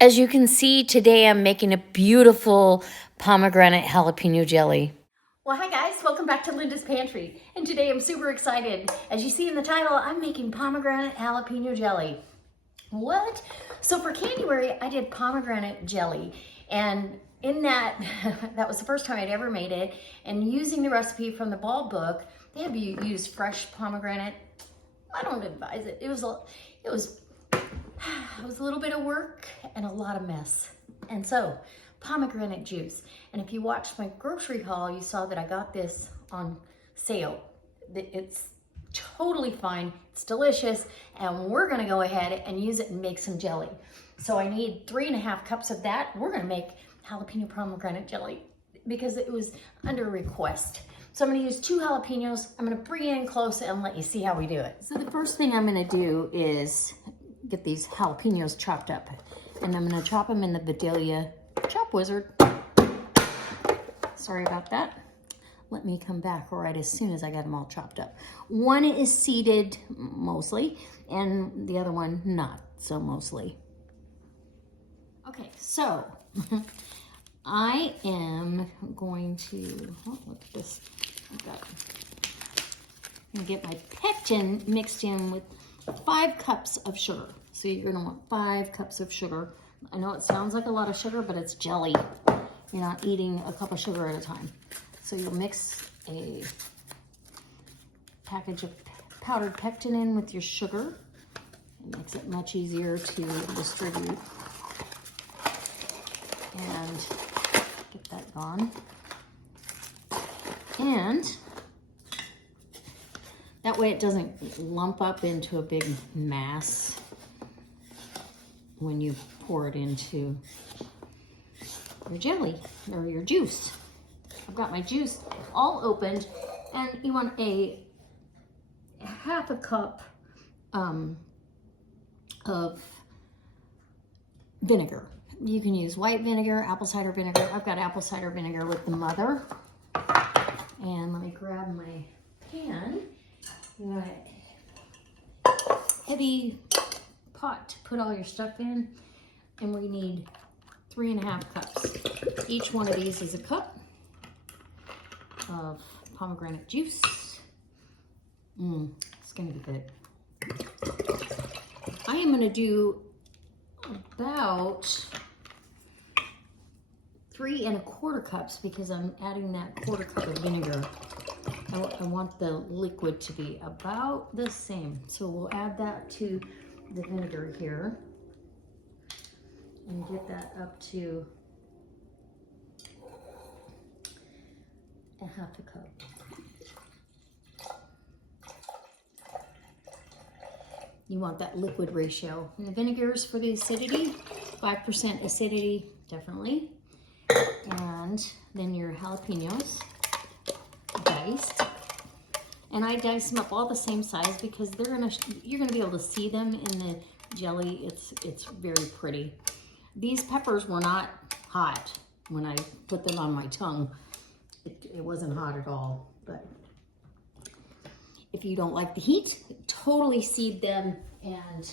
As you can see, today I'm making a beautiful pomegranate jalapeno jelly. Well, hi guys, welcome back to Linda's Pantry. And today I'm super excited. As you see in the title, I'm making pomegranate jalapeno jelly. What? So for January, I did pomegranate jelly. And in that, that was the first time I'd ever made it. And using the recipe from the Ball book, they have you use fresh pomegranate. I don't advise it. It was a little bit of work and a lot of mess. And so, pomegranate juice. And if you watched my grocery haul, you saw that I got this on sale. It's totally fine, it's delicious, and we're gonna go ahead and use it and make some jelly. So I need 3.5 cups of that. We're gonna make jalapeno pomegranate jelly because it was under request. So I'm gonna use 2 jalapenos. I'm gonna bring it in close and let you see how we do it. So the first thing I'm gonna do is get these jalapenos chopped up. And I'm gonna chop them in the Vidalia Chop Wizard. Sorry about that. Let me come back right as soon as I got them all chopped up. One is seeded mostly, and the other one not so mostly. Okay, so I am going to, look at this. I'm gonna get my pectin mixed in with 5 cups of sugar. So you're gonna want 5 cups of sugar. I know it sounds like a lot of sugar, but it's jelly. You're not eating a cup of sugar at a time. So you'll mix a package of powdered pectin in with your sugar. It makes it much easier to distribute. And get that gone. And that way it doesn't lump up into a big mass when you pour it into your jelly or your juice. I've got my juice all opened, and you want a 1/2 cup of vinegar. You can use white vinegar, apple cider vinegar. I've got apple cider vinegar with the mother. And let me grab my pan. You want a heavy pot to put all your stuff in, and we need 3.5 cups. Each one of these is a cup of pomegranate juice. It's gonna be good. I am gonna do about 3¼ cups because I'm adding that 1/4 cup of vinegar. I want the liquid to be about the same. So we'll add that to the vinegar here and get that up to 1/2 cup. You want that liquid ratio. And the vinegars for the acidity, 5% acidity, definitely. And then your jalapenos diced. And I dice them up all the same size because you're gonna be able to see them in the jelly. It's very pretty. These peppers were not hot when I put them on my tongue. It wasn't hot at all, but if you don't like the heat, totally seed them and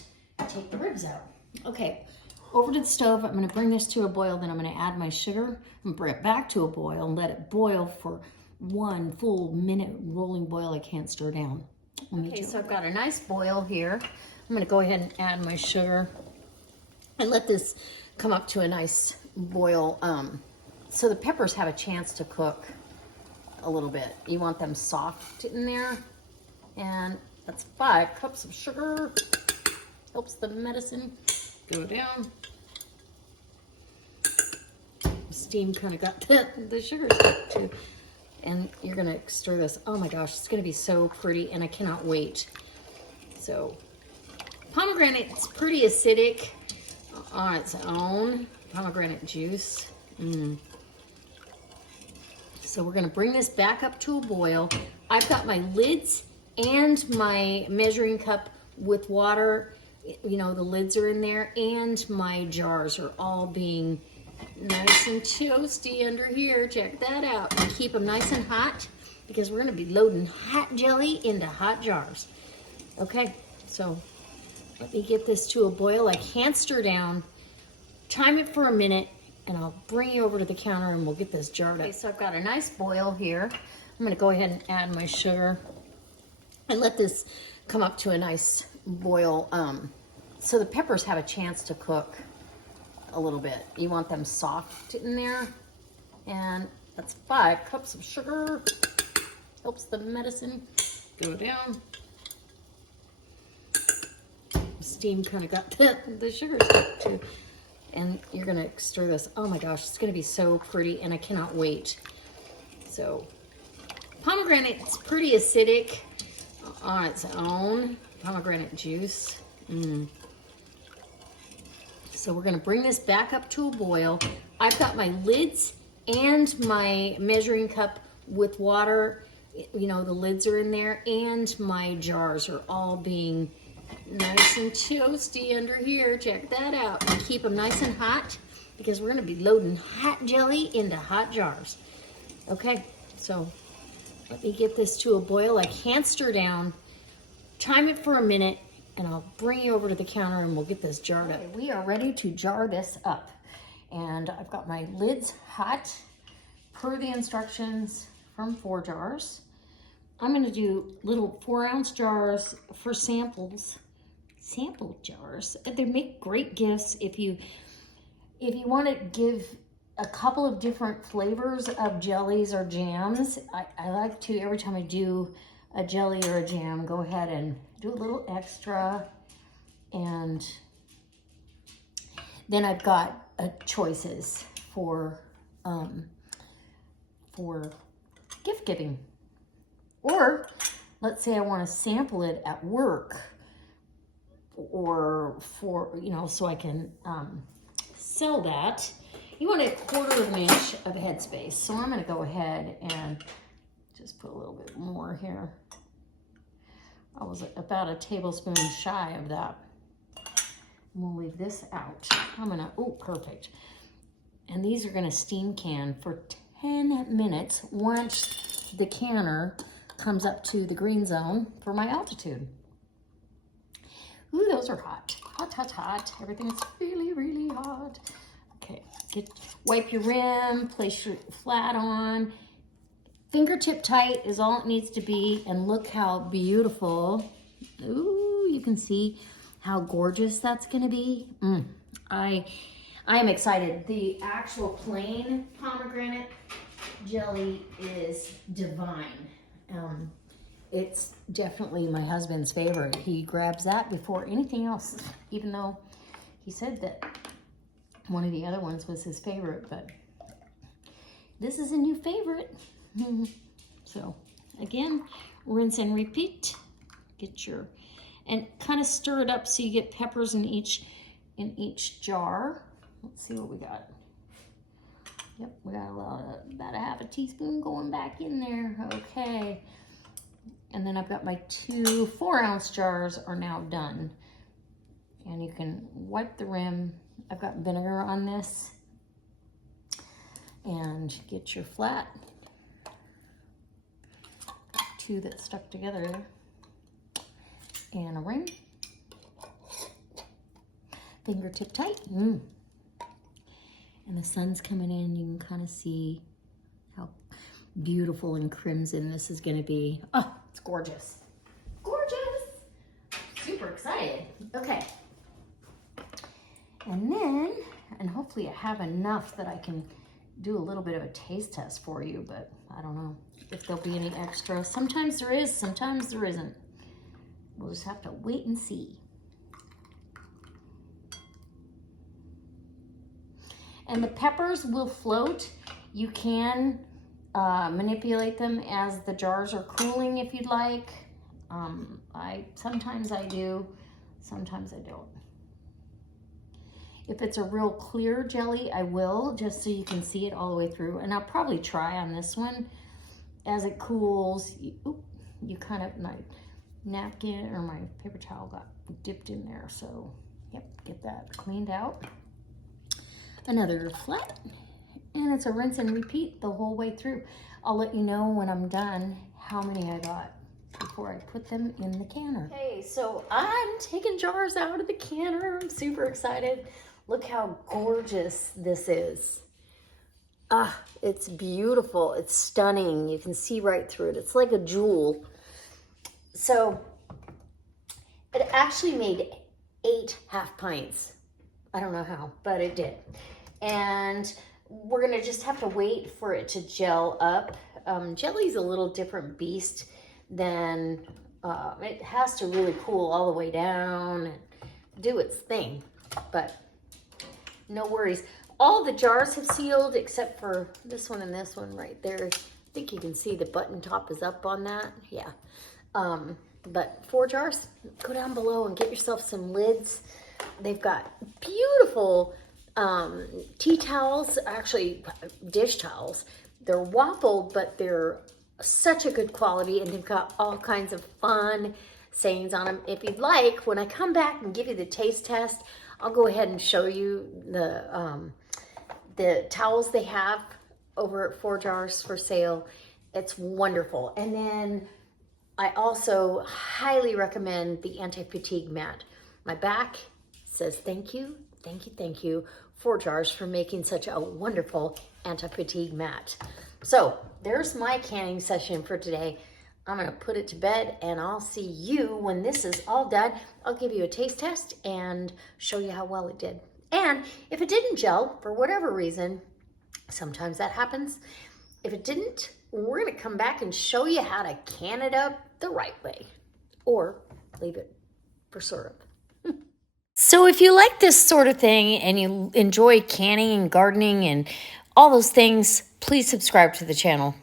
take the ribs out. Okay, over to the stove. I'm gonna bring this to a boil, then I'm gonna add my sugar and bring it back to a boil and let it boil for 1 full minute rolling boil. I can't stir down. Okay, so I've got a nice boil here. I'm gonna go ahead and add my sugar and let this come up to a nice boil so the peppers have a chance to cook a little bit. You want them soft in there. And that's 5 cups of sugar. Helps the medicine go down. Steam kind of got the sugar stuck too. And you're gonna stir this. Oh my gosh, it's gonna be so pretty, and I cannot wait. So, pomegranate's pretty acidic on its own. Pomegranate juice. So we're gonna bring this back up to a boil. I've got my lids and my measuring cup with water. You know, the lids are in there, and my jars are all being nice and toasty under here. Check that out. And keep them nice and hot because we're gonna be loading hot jelly into hot jars. Okay, so let me get this to a boil. I can't stir down time it for a minute, and I'll bring you over to the counter and we'll get this jarred up. Okay, so I've got a nice boil here. I'm gonna go ahead and add my sugar and let this come up to a nice boil, so the peppers have a chance to cook a little bit. You want them soft in there, and that's 5 cups of sugar. Helps the medicine go down. Steam kind of got the sugar stuck too. And you're gonna stir this. Oh my gosh, it's gonna be so pretty, and I cannot wait. So, pomegranate's pretty acidic on its own. Pomegranate juice. So we're gonna bring this back up to a boil. I've got my lids and my measuring cup with water. You know, the lids are in there, and my jars are all being nice and toasty under here. Check that out. And keep them nice and hot, because we're gonna be loading hot jelly into hot jars. Okay, so let me get this to a boil. I can't stir down. Time it for a minute, and I'll bring you over to the counter and we'll get this jarred up. We are ready to jar this up. And I've got my lids hot per the instructions from 4 jars. I'm gonna do little 4-ounce jars for samples. Sample jars. They make great gifts if you want to give a couple of different flavors of jellies or jams. I like to, every time I do a jelly or a jam, go ahead and do a little extra. And then I've got choices for gift giving. Or let's say I want to sample it at work, or for, you know, so I can sell that. You want a 1/4 inch of headspace. So I'm going to go ahead and just put a little bit more here. I was about a tablespoon shy of that. And we'll leave this out. I'm going to, oh, perfect. And these are going to steam can for 10 minutes once the canner comes up to the green zone for my altitude. Ooh, those are hot. Hot, hot, hot. Everything's really, really hot. Okay, wipe your rim, place your flat on. Fingertip tight is all it needs to be, and look how beautiful. Ooh, you can see how gorgeous that's gonna be. I am excited. The actual plain pomegranate jelly is divine. It's definitely my husband's favorite. He grabs that before anything else, even though he said that one of the other ones was his favorite, but this is a new favorite. So again, rinse and repeat. And kind of stir it up so you get peppers in each jar. Let's see what we got. Yep, we got about a 1/2 teaspoon going back in there. Okay. And then I've got my 2 4-ounce jars are now done. And you can wipe the rim. I've got vinegar on this. And get your flat. 2 that stuck together there. And a ring. Fingertip tight. And the sun's coming in. You can kind of see how beautiful and crimson this is going to be. Oh, it's gorgeous. Gorgeous. Super excited. Okay. And then, and hopefully I have enough that I can do a little bit of a taste test for you, but I don't know if there'll be any extra. Sometimes there is, sometimes there isn't. We'll just have to wait and see. And the peppers will float. You can manipulate them as the jars are cooling if you'd like. Sometimes I do, sometimes I don't. If it's a real clear jelly, I will, just so you can see it all the way through. And I'll probably try on this one. As it cools, you kind of, my napkin or my paper towel got dipped in there. So, yep, get that cleaned out. Another flat, and it's a rinse and repeat the whole way through. I'll let you know when I'm done how many I got before I put them in the canner. Okay, so I'm taking jars out of the canner. I'm super excited. Look how gorgeous this is. Ah, it's beautiful. It's stunning. You can see right through it. It's like a jewel. So it actually made 8 half pints. I don't know how, but it did. And we're gonna just have to wait for it to gel up. Jelly's a little different beast than, it has to really cool all the way down and do its thing, but no worries. All the jars have sealed except for this one and this one right there. I think you can see the button top is up on that. Yeah. But 4 jars, go down below and get yourself some lids. They've got beautiful tea towels, actually dish towels. They're waffled, but they're such a good quality, and they've got all kinds of fun sayings on them. If you'd like, when I come back and give you the taste test, I'll go ahead and show you the towels they have over at 4 Jars for sale. It's wonderful. And then I also highly recommend the anti-fatigue mat. My back says thank you, thank you, thank you, 4 Jars for making such a wonderful anti-fatigue mat. So there's my canning session for today. I'm gonna put it to bed, and I'll see you when this is all done. I'll give you a taste test and show you how well it did. And if it didn't gel for whatever reason, sometimes that happens. If it didn't, we're gonna come back and show you how to can it up the right way, or leave it for syrup. So if you like this sort of thing and you enjoy canning and gardening and all those things, please subscribe to the channel.